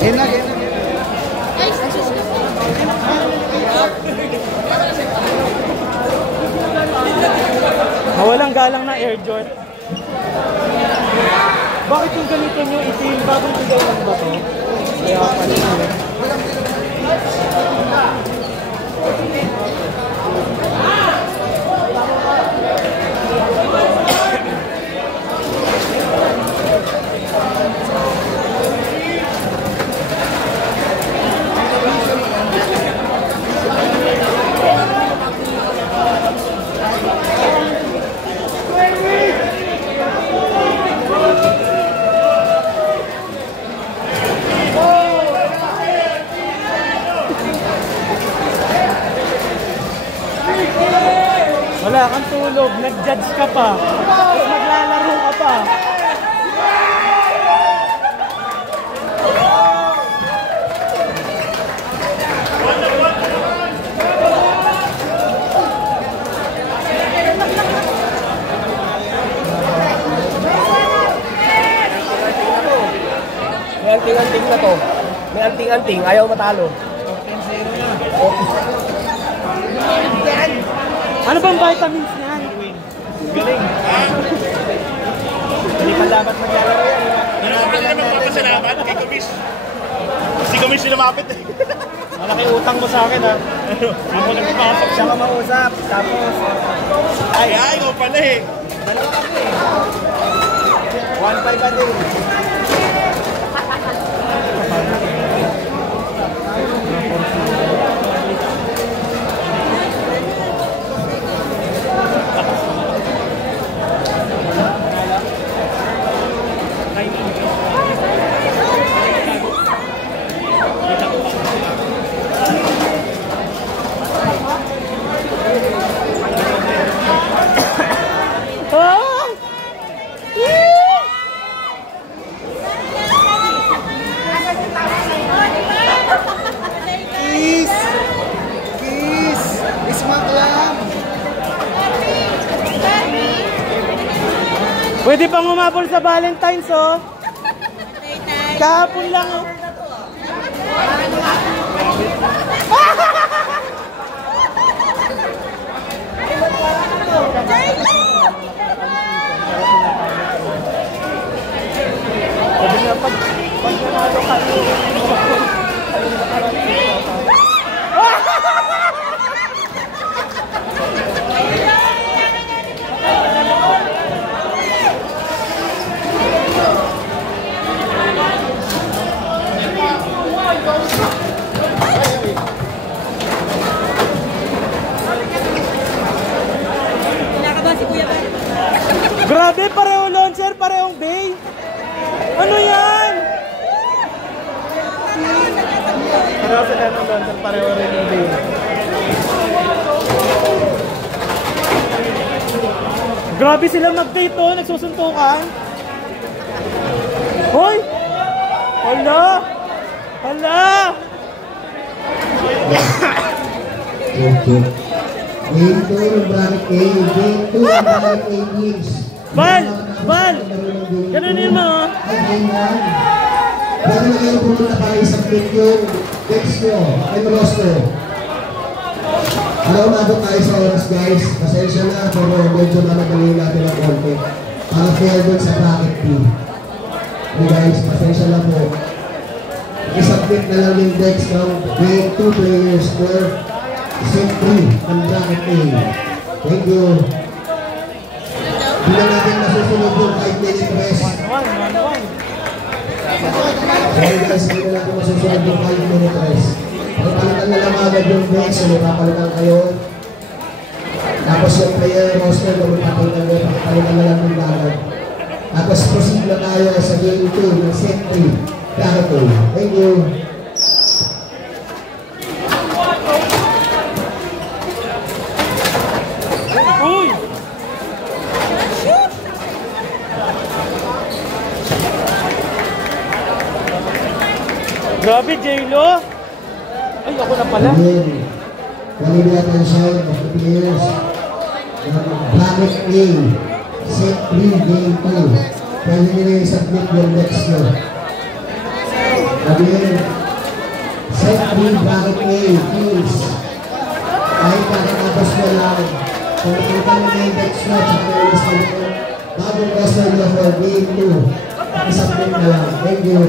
Game na, game na. Walang galang na Air Jort. Bakit yung ganito nyo itim? Bagong bigay lang ba to? Kaya pala yun. Wala kang tulog, nag-judge ka pa, tapos maglalaro ka pa. May anting-anting na to. May anting-anting, ayaw matalo. 10-0 na. Ano bang vitamins niyan? Galing. Hindi pa dapat maglalaro yan. Ano ka naman magpapasalamat kay Kumis? Si Kumis yung lumapit eh. Malaki utang mo sa akin ha. Ako nagpapapag Siya ka mausap, tapos... Ay, ikaw pala eh. Dalawa kami. 1-5 pa din. Pwede pang umabol sa Valentine's, oh. Kahapon lang, oh. Sabi nga, pag nanalo kayo, grabe, pareho launcher, parehong bay. Ano yan? Pareho sila ng launcher, pareho rin yung bay. Grabe sila mag-date, oh, nagsusuntukan. Hoy! Hala! Hala! Game 2 ng bracket A, Game 2 ng bracket A games. Bal! Bal! Ganunin mo, oh. Ay, Game 1. Bago na kayo pumunta para isang-click yung text nyo, ay roster. Alam, umabot tayo sa oras, guys. Pasensya na, pero medyo namadali natin ang konti. Para fair dun sa bracket B. Okay, guys, pasensya na po. I-submit na lang yung text ng Game 2 players for set 3 ng bracket A. Thank you. Hindi na natin nasusunod yung 5-minute rest. Sorry guys, hindi na natin masusunod yung 5-minute rest. Papalitan na lang agad yung bench, so papalitan kayo. Tapos yung player roster, papalitan na lang yung bagay. Tapos proceed na tayo sa game 2 ng set 3. Bracket A. Thank you. Grabe, J-Lo! Ay, ako na pala. Again, quality attention of the players. Bracket A, set 3, game 2. Pwede nyo na yung submit yung next nyo. Again, set 3, bracket A, please. Kahit nakatapos na lang, kung nakita mo na yung text na, tsaka na ulis na ito, bagong roster nyo for game 2. Isubmit na lang. Thank you.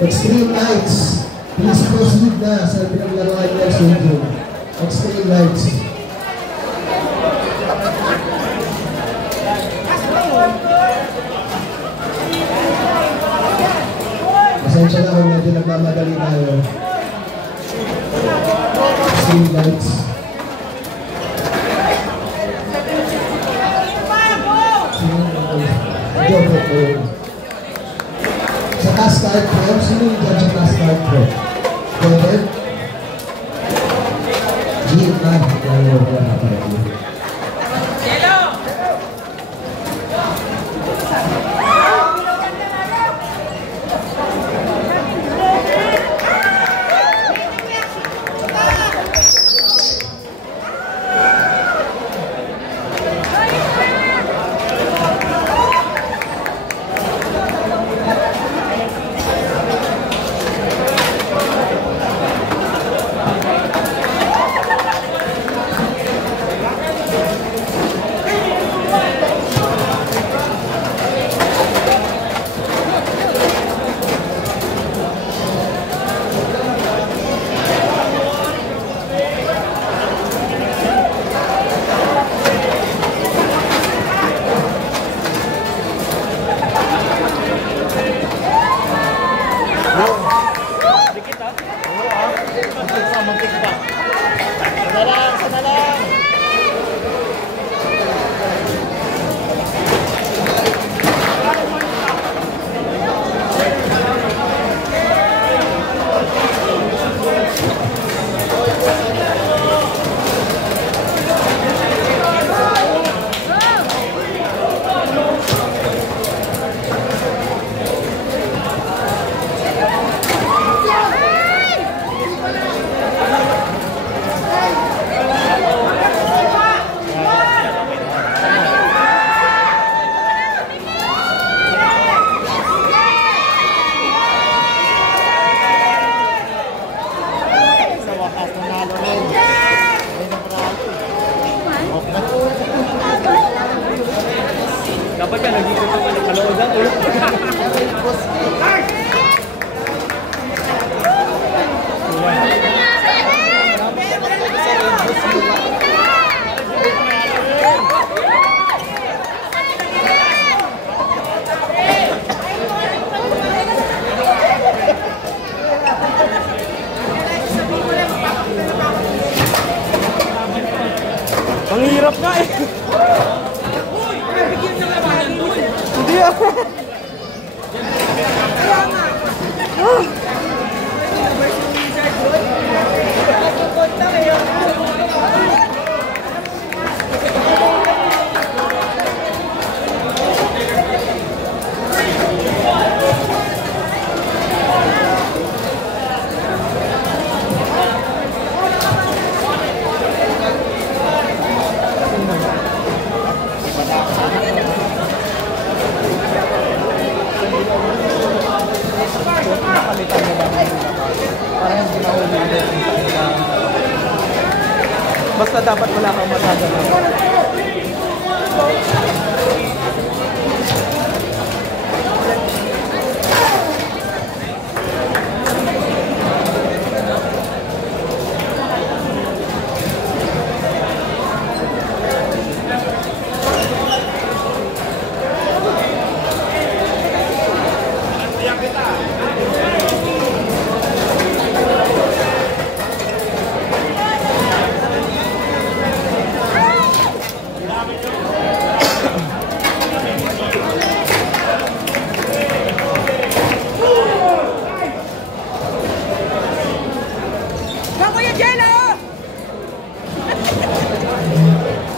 Extreme Lights, please proceed na sa pinaglaruan nyo sa YouTube. Extreme Lights. Pasensya na kung medyo nagmamadali tayo. Extreme Lights. Joke po. Sa task card po, sino yung dyan sa task card po? Robert? G. Dapat yan, nandito sa kaloodan. Ang hirap nga eh. Hindi ah. Basta dapat wala kang matagalaw.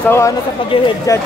Sawa na sa pag-head judge.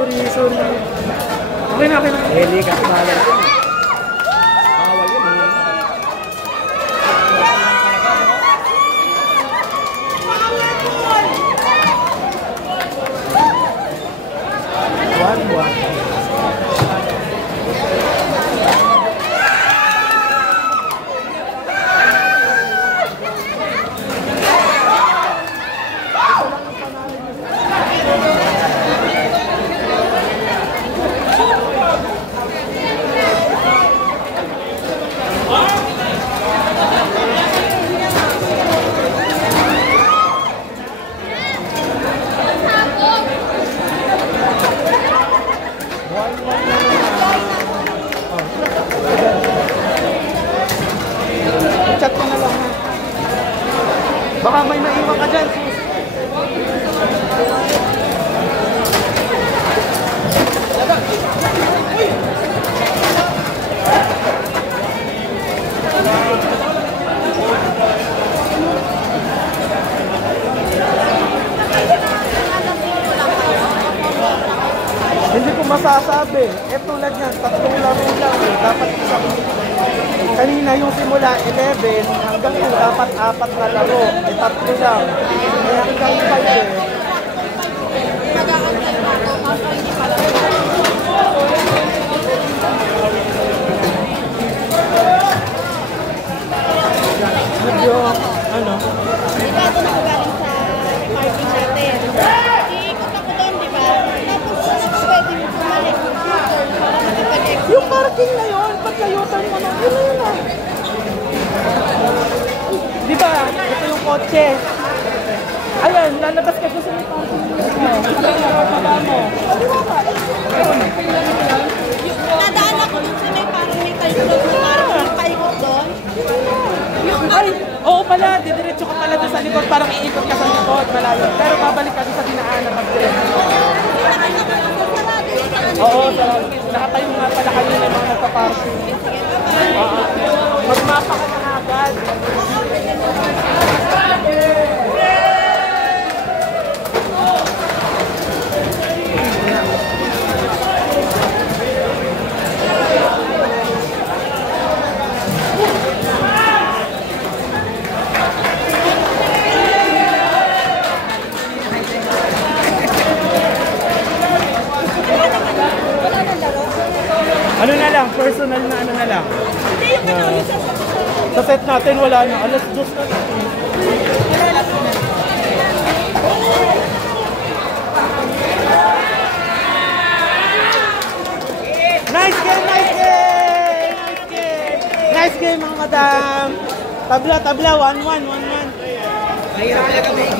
Sorry. Okay na. Heli kasi bahala na. Bawal yun eh. One. Chat ko na lang ha. Baka may maiwan ka dyan. Hindi ko masasabi. Tulad yan, 3 laro lang eh. Dapat isang... Kanina yung simula 11 hanggang yung dapat 4 na laro. 3 lang. Kaya hanggang 5 eh. Medyo, ano? Diba ito na galing sa parking natin. Iikot ako doon, diba? Tapos pwede mo bumalik para makapag-exit. Yung parking na yun, ba't layutan mo na? Yun na. Diba, ito yung kotse. Ayan, lalabas ka doon sa may parking mo. Baba mo. Nadaan ako doon sa may parking may talulog na parang paikot doon. Ay, oo pala, didiretso ka pala doon sa likod, parang iikot ka sa likod, malayo. Pero babalik ka doon sa dinaanan pag diretso. Oo, nakatayo nga pala kanina yung mga nagpa-parking. Magmapa ka na agad. Ano na lang, personal na ano na lang. Sa set natin wala na, alas 2 na. Nice game mga madam. Tabla, 1-1. Mahirap talaga may